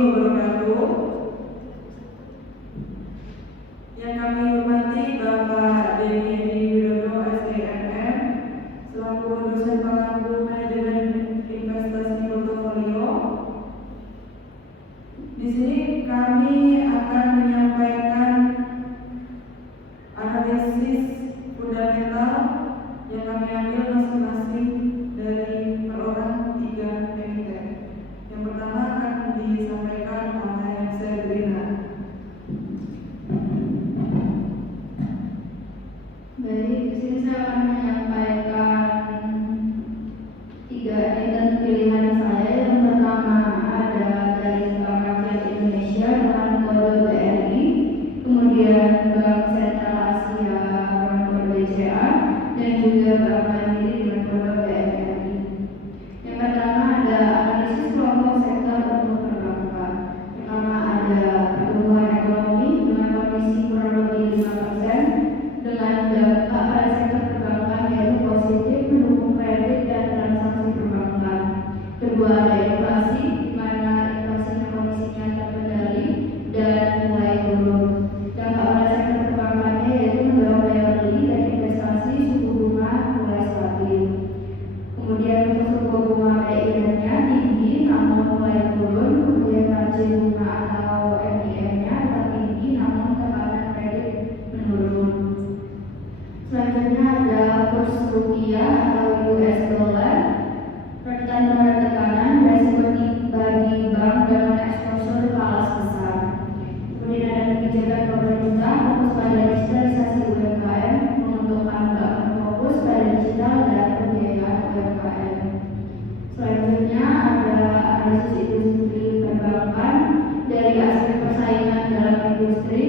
wabarakatuh. Yang kami hormati Bapak Denny Widodo SDMM selaku dosen pengampu manajemen investasi portofolio. Di sini kami akan menyampaikan analisis fundamental yang kami ambil masing-masing dari per orang 3 emiten. Yang pertama akan disampaikan oleh Sabrina. Baik, di sini saya akan menyampaikan 3 emiten pilihan saya. Yang pertama ada dari Bank Rakyat Indonesia dengan kode BRI, kemudian Bank Sentral Asia dengan kode BCA, dan juga Bank Mandiri dengan kode BRI. Yang pertama ada analisis kelompok sektor untuk perbankan. Pertama ada pertumbuhan ekonomi dengan kondisi kurang lebih 5% dengan dampak pada sektor perbankan yaitu positif mendukung kredit dan transaksi perbankan. Kedua ada inflasi, di mana inflasinya kondisinya terkendali dan mulai turun. Dampak pada sektor perbankannya yaitu mendorong daya beli dan investasi, suku bunga mulai stabil. Kemudian untuk suku bunga BI-nya tinggi namun mulai turun. Kemudian margin bunga atau MIM-nya tetap tinggi namun tekanan kredit menurun. Selanjutnya ada kurs rupiah atau US dollar. Rentan terhadap tekanan, resiko bagi bank dengan eksposur falas besar. Kemudian ada kebijakan pemerintah fokus pada digitalisasi UMKM, menguntungkan bank fokus pada digital dan pembiayaan UMKM. Selanjutnya ada analisis industri perbankan. Dari aspek persaingan dalam industri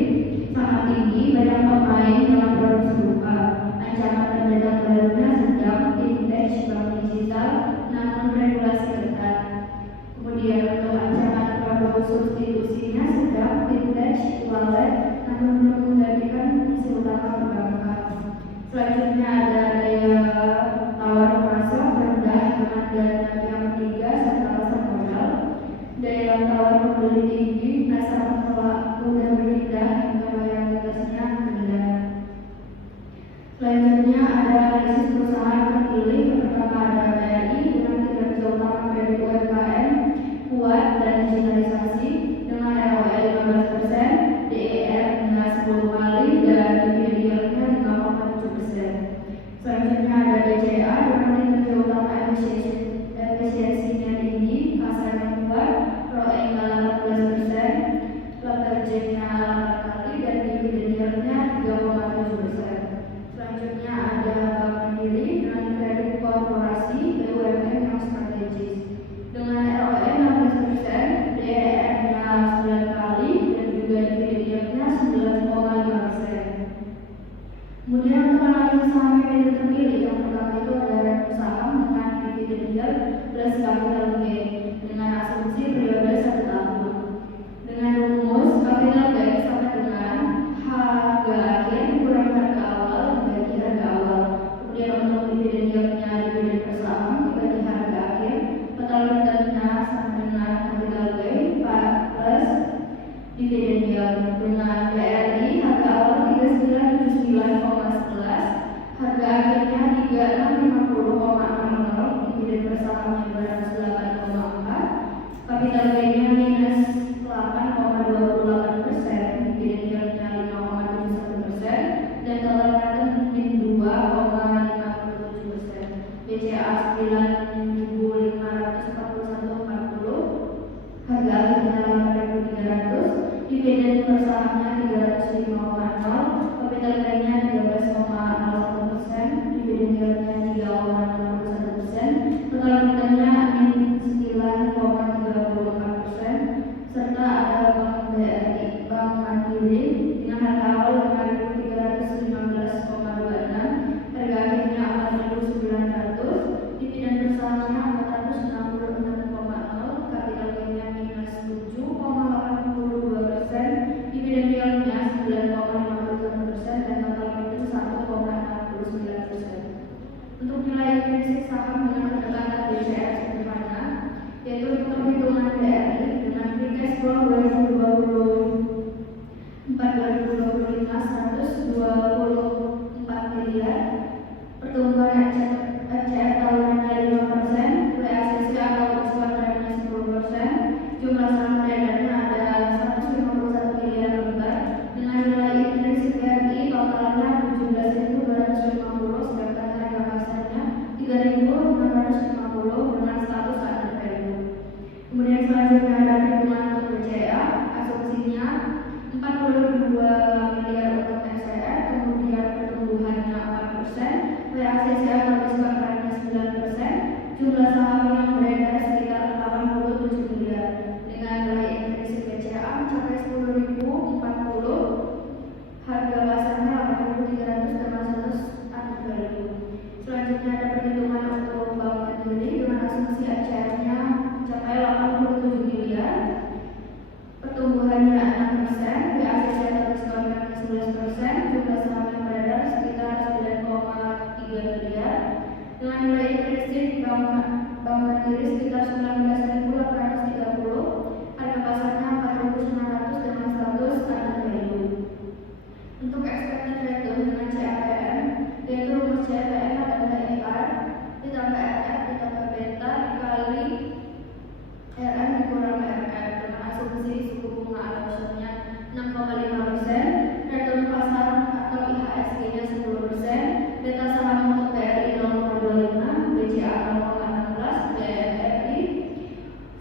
sangat tinggi, banyak pemain dalam produk serupa. Ancaman pendatang barunya sedang fintech bank digital namun regulasi ketat. Kemudian untuk ancaman produk substitusinya sedang fintech wallet namun belum menggantikan fungsi utama perbankan. Selanjutnya ada daya tawar pasar rendah dengan dana pihak ketiga serta pasar modal. Daya tawar pembeli tinggi, nasabah mudah berpindah hingga mayoritasnya rendah. Selanjutnya ada analisis perusahaan terpilih. Yang pertama ada BRI dengan kinerja utama kredit UMKM kuat dan digitalisasi dengan ROE 15%, DER-nya 10 kali dan dividen yieldnya 5,7%. Selanjutnya ada BCA dengan kinerja utama efisiensinya tinggi, kasarnya kuat, ROE-nya 18%, leverage-nya 8 kali dan dividen yieldnya 3,7%. Selanjutnya ada Bank Mandiri dengan kredit korporasi BUMN yang strategis dengan ROE 16%, DER-nya 9 kali dan juga dividen yieldnya 9,5%. Kemudian untuk analisis saham emiten terpilih, yang pertama itu ada saham dengan dividen yield plus capital gain dengan asumsi periode 1 tahun. Dengan rumus capital gain sama dengan harga akhir kurang harga awal dibagi harga awal. Kemudian untuk dividen yieldnya dividen per saham dibagi harga akhir. Total returnnya sama dengan capital gain plus dividen yield. Dengan BRI harga awal 3979,11, harga akhirnya 3650,60, dividen per sahamnya 208,4, capital gainnya minus 8,28%, dividen yieldnya 5,71%, dan total return min 2,57%. BCA 9.541,40, harga akhirnya 8.300, dividen per sahamnya 305,0, capital gainnya 13,01%, dividen yieldnya 3,61%, total returnnya min 9,34%, serta ada Bank BRI, Bank Mandiri dengan harga awal 5.315,26, harga akhirnya 4.900, dividen per sahamnya 466,0, capital gainnya minus 7,82%, dividen yieldnya 9,51%, dan total return 1,69%. Untuk nilai intrinsik saham dengan pendekatan BCR sederhana, yaitu perhitungan BRI dengan free cash ekspor 2024-2025 124 miliar, pertumbuhan FCF tahunannya 5%, WACC atau diskonnya 10%, jumlah saham beredarnya ada 151 miliar lembar, dengan nilai intrinsik BRI totalnya 17.250, sedangkan harga pasarnya 3.650 dengan status under value. Kemudian selanjutnya ada perhitungan untuk BCA, asumsinya 42 miliar untuk FCF, kemudian pertumbuhannya 4%, WACC atau diskonnya 9%, jumlah saham yang beredar sekitar 87 miliar, dengan nilai intrinsik BCA mencapai 10.040, harga pasarnya 8.300 dengan status under value. Selanjutnya ada perhitungan untuk Bank Mandiri dengan asumsi FCF-nya mencapai 87 miliar, pertumbuhannya 6%, WACC atau diskonnya 11%, jumlah saham yang beredar sekitar 9,3 miliar, dengan nilai intrinsik Bank Mandiri sekitar 19.830, harga pasarnya 4.900 dengan status under value. Untuk expected return dengan CAPM, yaitu rumus CAPM adalah ER ditambah RF ditambah beta dikali RM dikurang RF dengan asumsi suku bunga adoptionnya 6,5%, return pasar atau IHSG-nya 10%, beta saham untuk BRI 0,25, BCA 0,16, BRI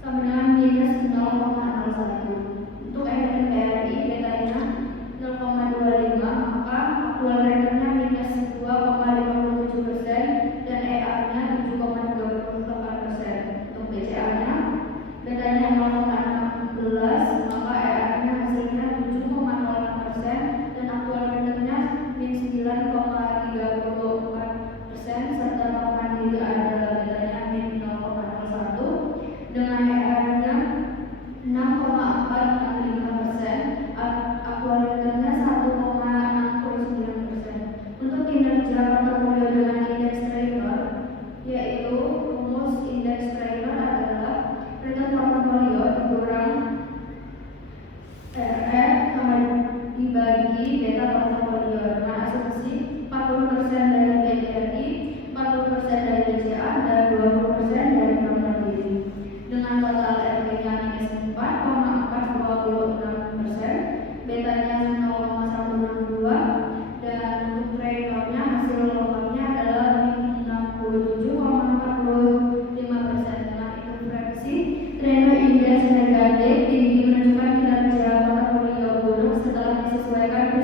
sama dengan minus 0,01. Untuk emiten BRI betanya 0,25, maka aktual returnnya minus 2,57% dan ER-nya 7,38%. Untuk BCA-nya betanya 0,16, maka ER-nya hasilnya 7,06% dan aktual returnnya min 9,34%, serta Bank Mandiri adalah betanya min 0,01 dengan ER-nya 6,465%, aktual returnnya 1,69%. Untuk kinerja portofolio dengan indeks trainer, yaitu rumus indeks trainer adalah return portofolio dikurang RR sama dibagi beta portofolio dengan asumsi 40% dari BRI, 40% dari BCA, dan 20% dari Bank Mandiri. Dengan total RP-nya minus 4,426%, betanya 0,162, dan untuk trailernya hasil lombarnya adalah min 67,45%. Dengan intervensi trailer indeks negatif tinggi menunjukkan kinerja portofolio buruk setelah disesuaikan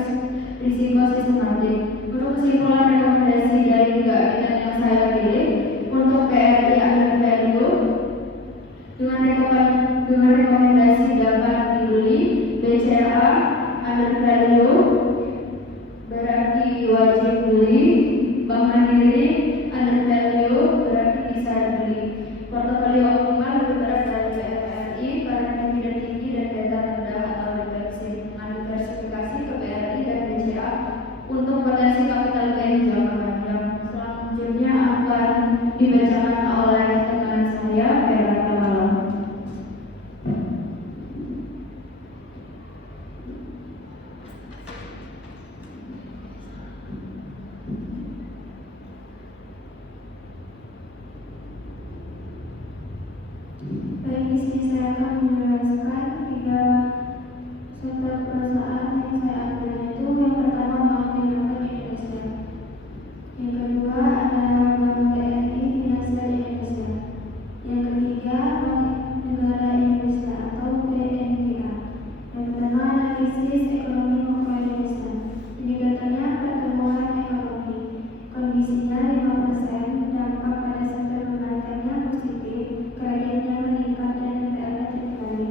risiko sistematik. Untuk kesimpulan rekomendasi dari 3 emiten yang saya pilih, untuk BRI under value dengan rekomendasi dapat dibeli, BCA under value berarti wajib beli, Bank Mandiri under value berarti bisa dibeli. Portofolio optimal lebih berat dari BRI karena dividen tinggi dan beta rendah atau defensif, dengan diversifikasi ke BRI dan BCA untuk potensi capital gain jangka panjang. Selanjutnya akan dibacakan oleh teman saya, Vera Malam. Baik, di sini saya akan menjelaskan 3 sektor perusahaan yang saya ambil, yaitu yang pertama Bank Indonesia, yang kedua adalah Bank BRI Finansial Indonesia, yang ketiga Bank Negara Indonesia atau BNPA. Yang pertama analisis ekonomi makro Indonesia. Indikatornya pertumbuhan ekonomi, kondisinya 5%, dampak pada sektor penarikannya positif, kreditnya meningkat dan NPL terkendali.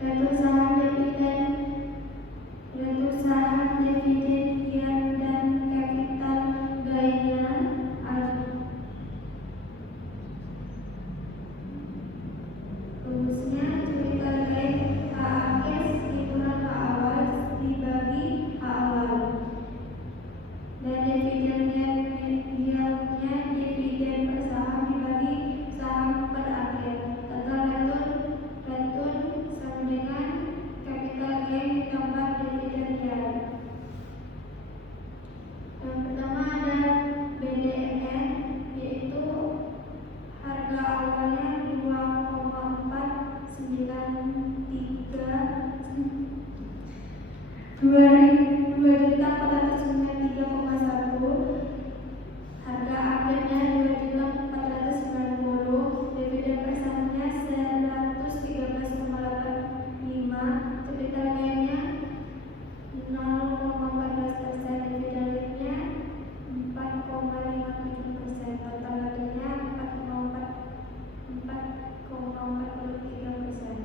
Retur saham dividen yield dan capital gainnya rumusnya capital gain H akhir dikurang H awal dibagi H awal, dan dividen yieldnya dividen per saham dibagi saham per akhir. Total return sama dengan capital gain ditambah dividen yield. Yang pertama ada BDMN, yaitu harga awalnya 2.493,1, harga akhirnya 2.490, dividen per sahamnya 113,85, capital gainnya 0,14%, dividen yieldnya 4,57%, total returnnya 4,43%.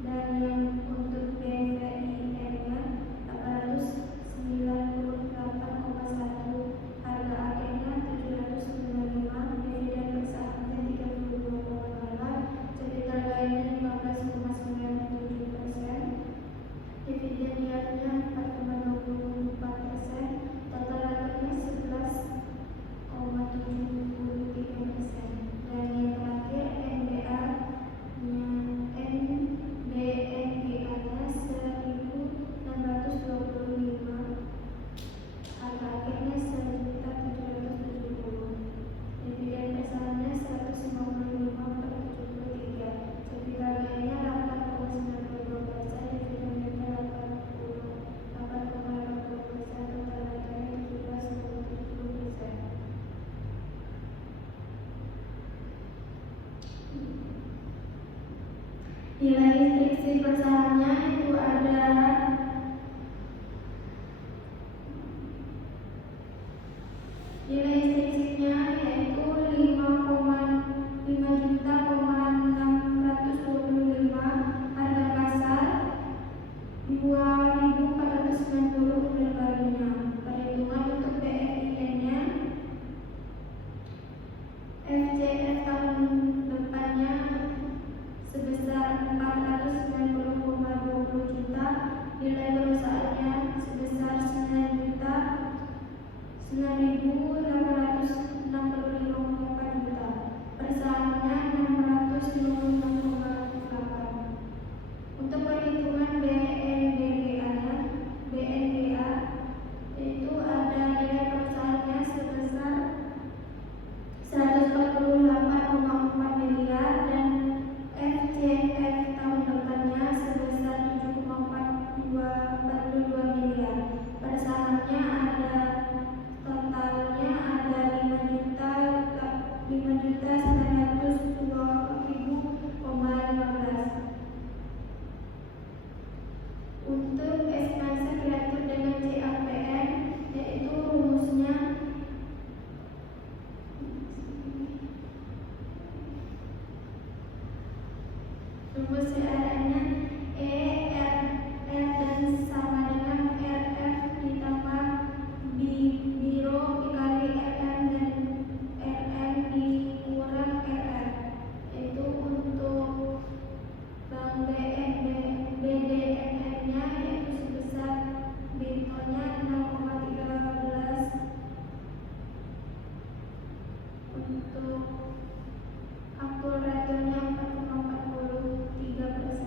Dan yang untuk BVIN-nya 898,1, harga akhirnya 795, dividen per sahamnya 32,8, capital gainnya 15,97%, dividen yieldnya 4,24%, total returnnya 11,73%. Dan yang terakhir NBNGA-nya 1.625, harga akhirnya 1.770, dividen per sahamnya 155,73, capital gainnya 8,92%, dividen yieldnya 8,80%, total returnnya 17,70%. Nilai instruksi per sahamnya itu adalah nilai instruksinya yaitu 5,625, harga pasar 2.490 per harinya. Perhitungan untuk BFIN-nya, FCF tahun depannya sebesar 490,20 juta, nilai perusahaannya sebesar 9.865,4 juta, per sahamnya 656,8. Untuk perhitungan BNGA-nya, itu ada nilai perusahaannya sebesar 148,4 miliar dan FCF tahun depannya sebesar 7,42 miliar. Per sahamnya ada totalnya ada 5.902.015. Untuk ekspansi kreatif dengan CAPM, yaitu rumusnya rumus CAPM-nya ERF dan sama dengan RF ditambah biro dikali RM dan RM dikurang RF. Itu untuk bank BDMN-nya yaitu sebesar bitonya 0,13, untuk akurasinya 4,43%.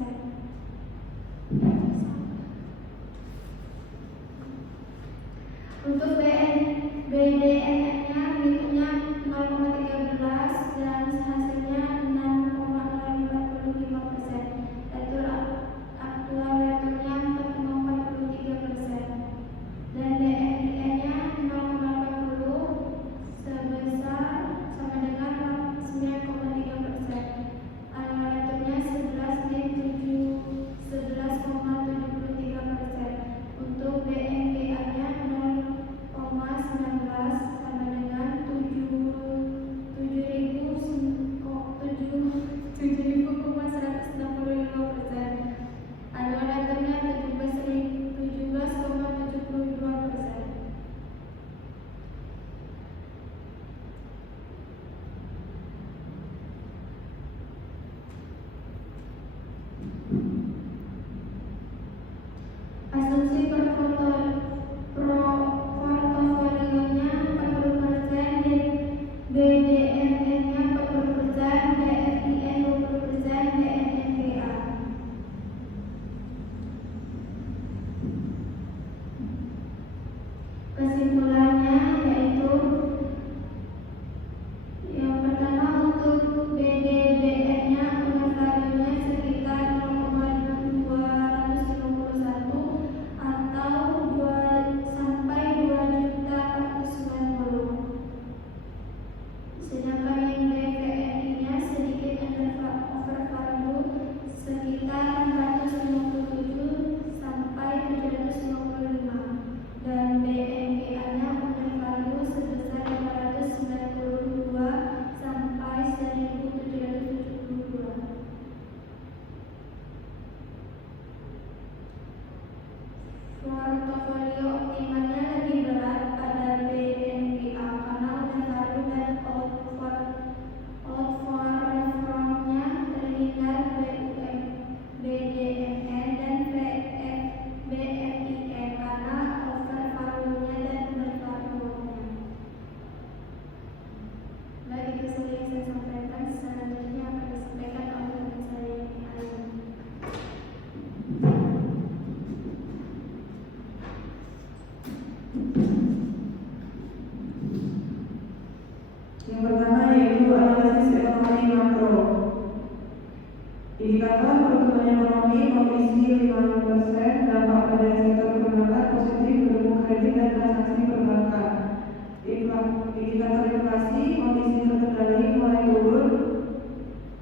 Indikator pertumbuhan ekonomi kondisi 5%, dampak pada sektor perbankan positif mendukung kredit dan transaksi perbankan. Indikator inflasi kondisi terkendali mulai turun,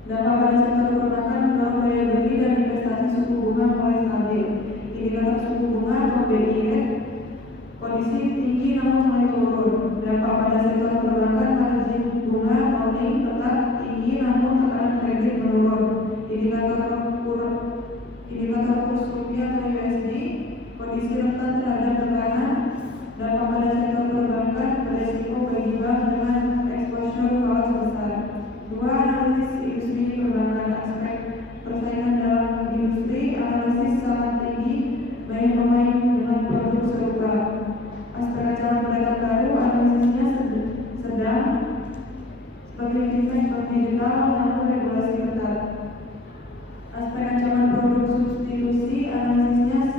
dampak pada sektor perbankan mendorong daya beli dan investasi suku bunga mulai stabil. Indikator suku bunga atau BI rate kondisi tinggi namun mulai turun, dampak pada sektor perbankan margin bunga owning tetap tinggi namun tekanan kredit menurun. Indikator kurs rupiah atau USD kondisi rentan terhadap tekanan, dampak pada sektor perbankan beresiko bagi bank dengan exposure falas besar. 2. Analisis industri perbankan, aspek persaingan dalam industri, analisis sangat tinggi banyak pemain dengan produk serupa. Aspek acara pendatang baru, analisisnya sedang seperti fintech digital namun regulasi ketat. Aspek ancaman produk substitusi, analisisnya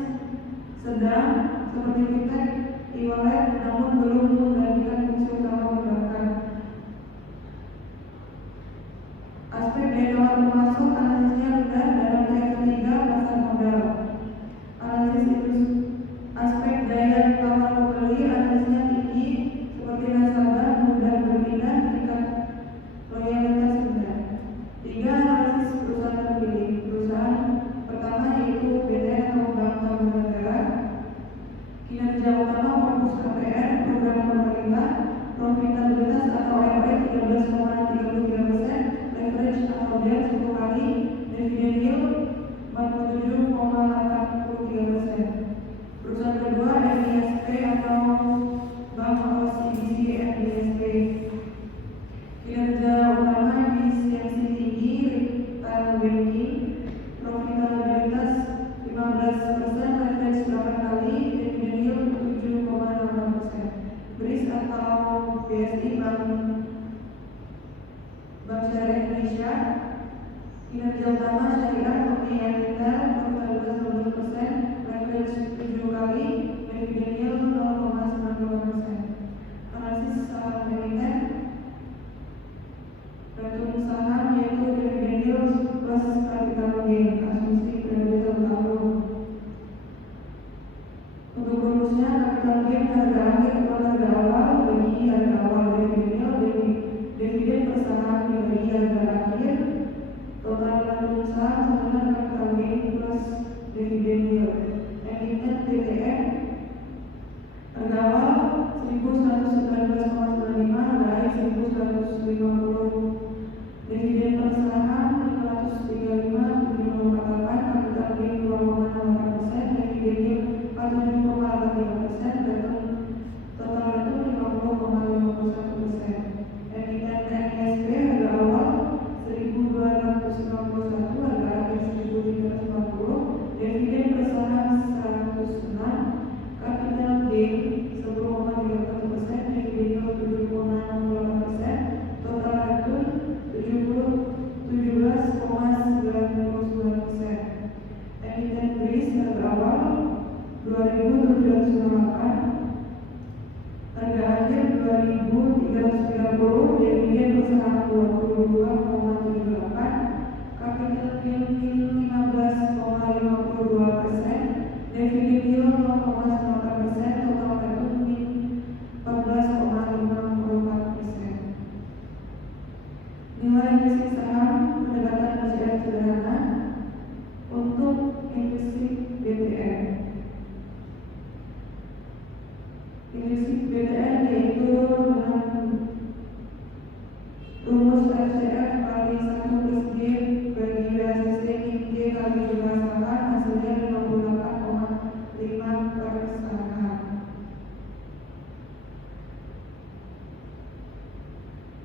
sedang seperti fintech, e-wallet namun belum menggantikan fungsi utama perbankan. Aspek daya tawar pemasok, analisisnya rendah dalam pihak ketiga pasar modal. Aspek daya tawar pembeli, analisisnya tinggi seperti nasabah mudah berpindah tingkat loyalitas rendah. 3. Analisis perusahaan terpilih. Perusahaan pertama yaitu BTN atau Bank Tabungan Negara. Kinerja utama fokus KPR, program pemerintah, profitabilitas atau ROE 13,33%, leverage atau debt 10 kali, dividend yield 47,83%. Perusahaan kedua NISP atau Bank OCBC NISP. Kinerja utama efisiensi tinggi, retail banking, profitabilitas 15%, leverage 8 kali, dividend yield 7,8%. BRIS atau BSI Bank Syariah Indonesia. Kinerja utama syariah, pembiayaan retail, profitabilitas 12%, leverage 7 kali, dividend yield 0,98%. Analisis saham emiten, return saham yaitu dividend yield plus capital gain, asumsi kredit tahun. Untuk rumusnya, capital gain harga akhir per harga awal bagi harga awal, dividend yield dividen per saham dibagi harga akhir, total return saham sama capital gain plus dividend yield. Emiten BTN, harga awal 1.119,95, harga akhir 1.150. Dividen per saham 535,748, capital gain 2,08%, dividend yield 47,83%, total return 50,51%. Emiten NISP, harga awal 1.251, harga akhir 1.340, dividen per saham 106, capital gain 10,34%, dividend yield 7,68%, total return 17,99%. Emiten BRIS, harga awal 2.798, harga akhir 2.330, dividen per saham 22,78, capital gain 15,52%, dividend yield 0,98%, total return 14,54%. Nilai industri saham pendekatan BCR sederhana untuk industri BTN. Industri BTN yaitu dengan rumus FCF kali 1 plus G bagi BACC G kali jumlah saham, hasilnya 58,5 per saham.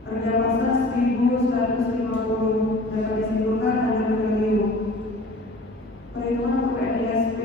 Harga pasar 1.150, dapat disimpulkan ada bervalue. Perhitungan untuk NISP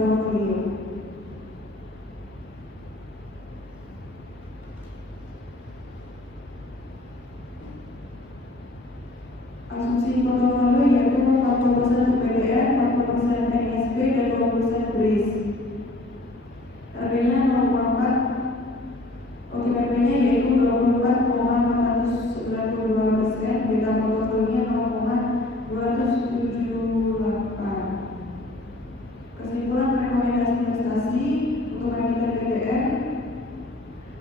portfolio. Asumsi portofolio yaitu 40% PPN, 40% NISP, dan 20% BRIS. Harganya 0,4, OTP-nya yaitu 24,492%, beta portofolionya 0,278. Kesimpulan rekomendasi investasi untuk emiten PPN,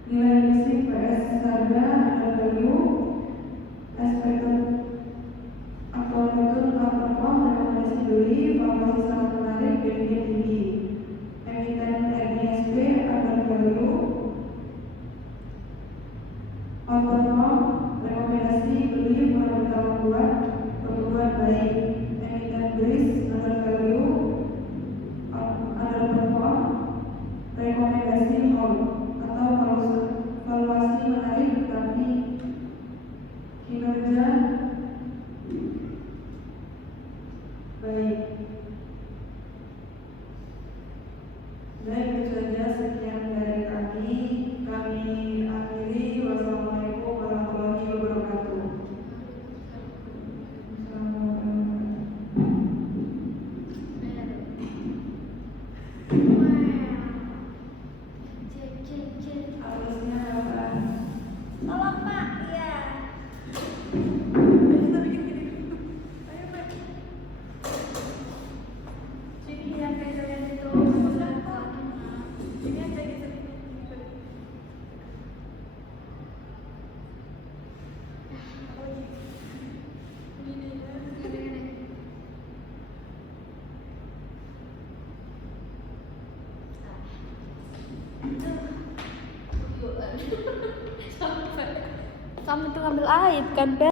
nilai risik PS harga dan value, expected aktual return outperform, rekomendasi beli, valuasi sangat menarik, dividend tinggi. Emiten NISP under value, outperform, rekomendasi beli, fundamental kuat, pertumbuhan baik. Emiten BRIS under value, underperform, rekomendasi hold atau valuasi menarik tapi kinerja baik. Baik, itu saja, sekian dari kami. Kami akhiri. Wassalamualaikum warahmatullahi wabarakatuh. Alusnya apa? Tolong Pak, ya. Kita bikin gini. Ayo Pak. Sini yang kayak kalian itu. Ini aja gitu. Kamu tuh ngambil aib kan, Bel?